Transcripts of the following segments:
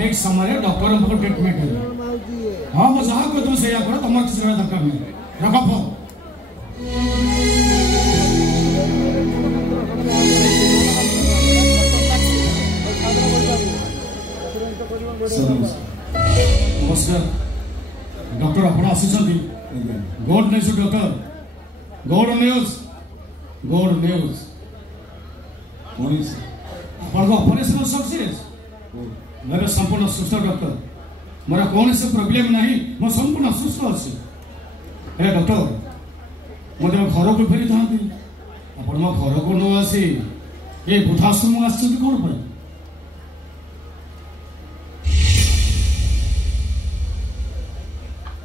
ठीक समय doctor treatment हाँ मैं जहाँ कहूँ से करो तुम किसी दरकार नहीं रख नमस्कार डॉक्टर आप गोड न्यूज डॉक्टर गोड न्यूज ऑपरेशन सक्सेस मैं संपूर्ण सुस्थ डॉक्टर मोर कौन से प्रोब्लेम नहीं मो संपूर्ण सुस्थ अच्छी हे डॉक्टर मत घर को फेरी था आप घर को न आसी ये वृद्धाश्रम आसुँच कौन पर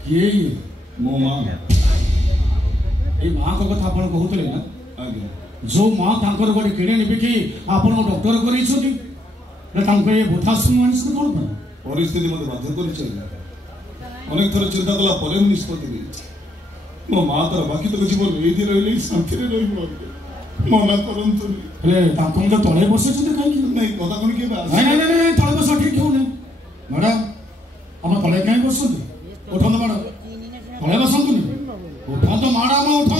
ये मो माँ ये माँ को कथा आप कहते ना जो माँ तांकर गोटे किणे नेबी कि आप डॉक्टर कर वृद्धाश्रम कौन पर परिस्थिति मत बाध्य कर अनेक थर चिंता कला निष्पत्ति मो माँ तार बाकी तक जीवन ये रही शांति मना करतु तले बस नहीं कथा कौन किए तले बस ठीक हो मैडम आप तले कहीं बस उठा मैडम तले बसतु उठा मैडम उठा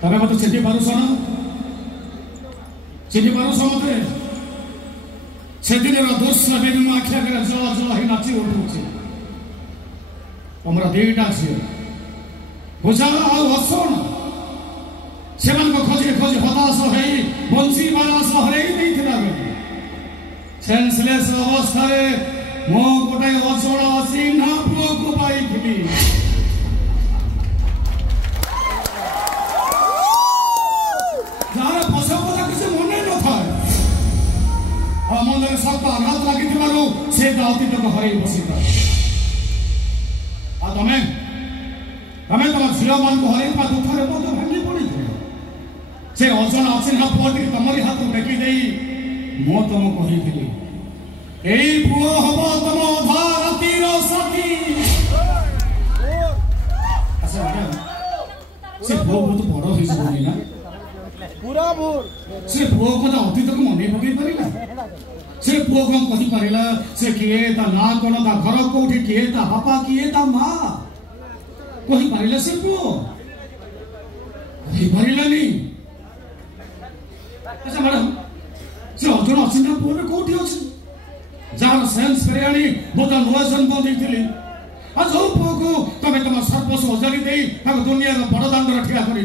तमें मत चिन्ह पारुस मत से दिन दृश्य बेबी मो आखि आगे जल जल ही नाची उठुचे तुमरा दीटा झी बुझा आसन से खोजे खोजे हताश हो बंशी बारास हर सेन्सलेस अवस्था मो गोटे अचल चिन्ह पुओ को पाई मन सख्त आघात लगी से अतीत को हर बसी तमें तुम झील मान को हर दुखरे बहुत भांगी पड़ी से अजन अचिन्ह पुओटी तमरी हाथ टेकी दे मो तुम कही पुओ हम तुम अधा रातिर साथी अच्छा मैडम से पुओ बहुत बड़ हो ना पूरा भोर से पुओ को अतीत को मन पकई पारा से पुओ कौन कही पारा से किए ता ना कौन ता घर कौटी किए ता बापा किए ता माँ कही पारा से पुओ कही पारानी अच्छा मैडम से अजन अचिन्ह पुओ कौटी अच्छी जार सेन्स फेरी आनी बहुत नुआ जन्म देती जो पुओ को तमे तुम सर्वस्व उजाड़ी दे दुनिया बड़ दाण्ड ठिया कर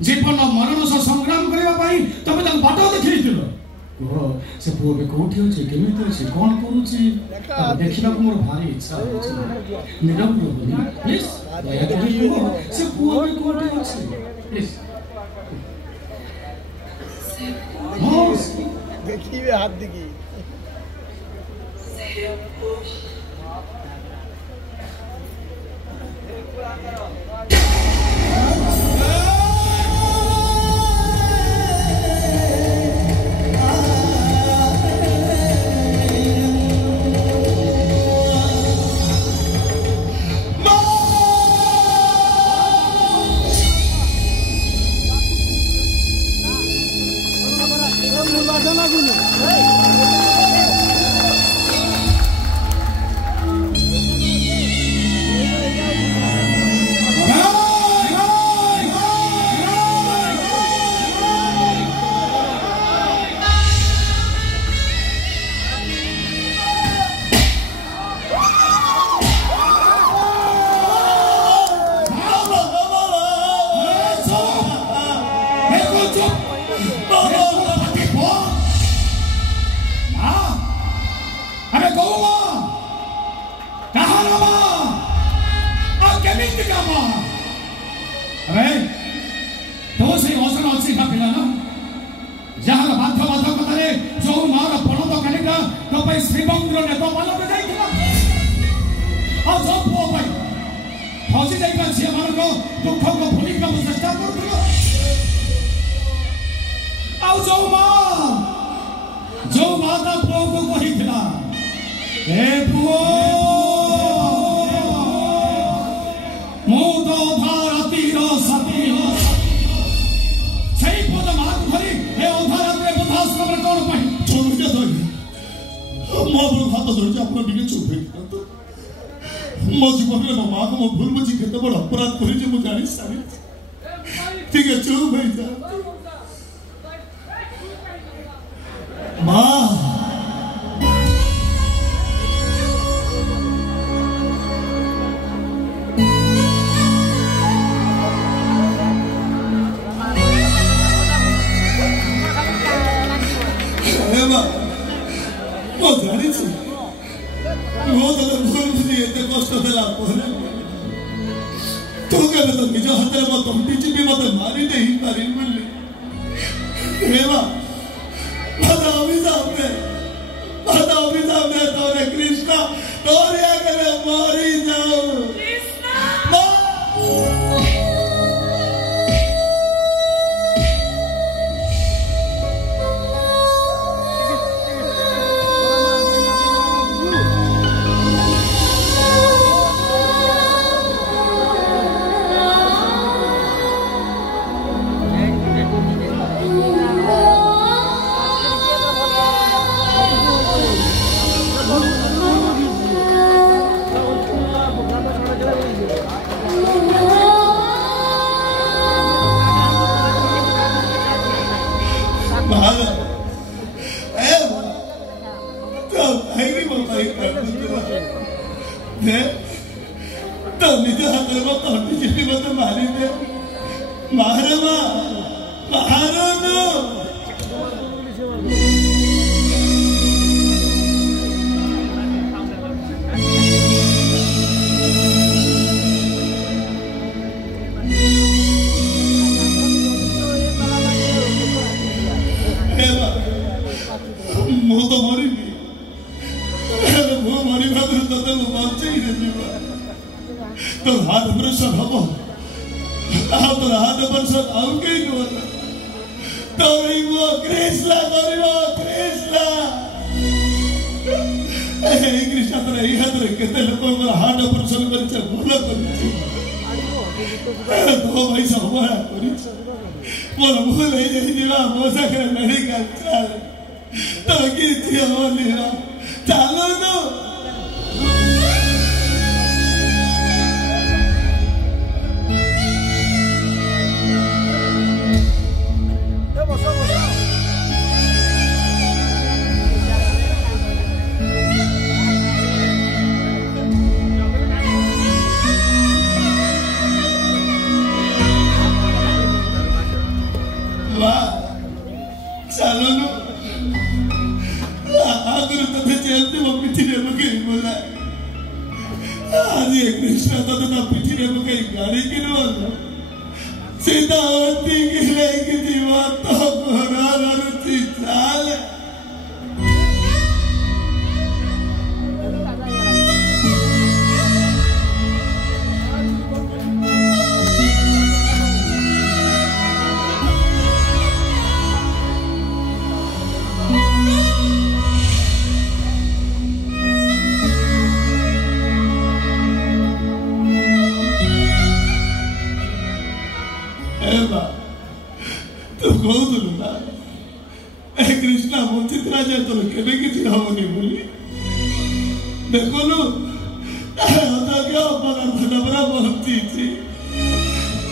जीवन मरण सह संग्राम करने तमे बाट देखल से पुओ भी कौटी अच्छे केमी अच्छे कौन कर देखा मोर भारी इच्छा नीरव रहुनी प्लीज से पुओ भी कौटी अच्छे प्लीज देखिए हाथ देखिए मो जीवन में मो माँ को मो भूल बुझी केते बड़ अपराध करी जे मु जानि सारी ठीक है चुप हो जा माँ मो जानि छी मो तो भूल बुझी एते कष्ट देला पर तो केबे तो निज हाथ में तंटी चिपी मते मारी दे ही पारी बोली हेवा बाधा अभिशाप ने तोरे कृष्ण तोरे आगे मारी जाओ कृष्ण तो निज हाथ में तंटी चिपी मत मारी दे महारमा महारानो मु तो मरी मु मरी भाद्र तते बंचे तो हाथ ऑपरेशन हबो तो हाथ ऑपरेशन आउ के को तो वो कृष्णा करिवो कृष्णा ए कृष्णा तो ई हाथ रे केते लोक को हार्ट ऑपरेशन करछ भलो करछ तो भाई सब बड़ा करिछ मोर भूल हे जे दिला मोसा करे मेडिकल चल तो की थी होली चलो नो आज ये कृष्ण तो ता पिठी रे पकई गाड़ी किनो सीधा ओटी के लेके जीवा तो घोड़ा रुचि चाल तो कौन ना कृष्णा मुंचित राजा तो केबे किसी हवनी बोली देखो लो होता क्या पदार्थ डबरा पहुंची थी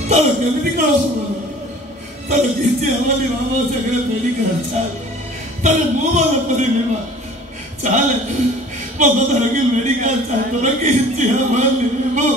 तो केबे करो सुनो तो किसी हमारी मामा से करे पहली कर चाल तो मुंह वाला परे मेरा चाल वो बता रही मेडिकल चाल तो रखी थी हमारी वो